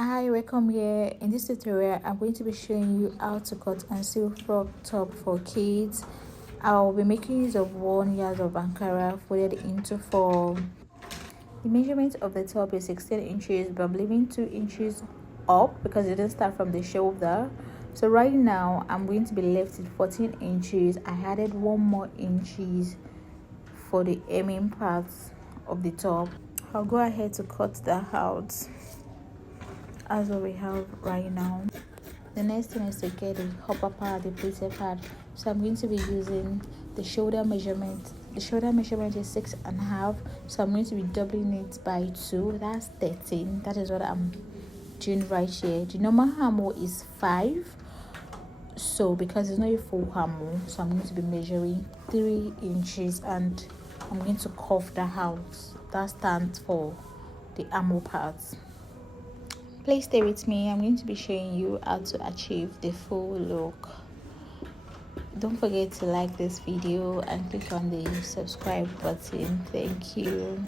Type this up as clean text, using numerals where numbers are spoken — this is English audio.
Hi, welcome here. In this tutorial I'm going to be showing you how to cut and sew frog top for kids. I'll be making use of 1 yard of Ankara folded into 4. The measurement of the top is 16 inches, but I'm leaving 2 inches up because it didn't start from the shoulder. So right now I'm going to be left with 14 inches. I added 1 more inches for the hemming parts of the top. I'll go ahead to cut that out as what we have right now. The next thing is to get the upper part, the pleated part. So I'm going to be using the shoulder measurement. The shoulder measurement is 6.5, so I'm going to be doubling it by 2. That's 13. That is what I'm doing right here. The normal armhole is 5, so because it's not a full armhole, so I'm going to be measuring 3 inches and I'm going to curve that out. That stands for the armhole parts. Please stay with me. I'm going to be showing you how to achieve the full look. Don't forget to like this video and click on the subscribe button. Thank you.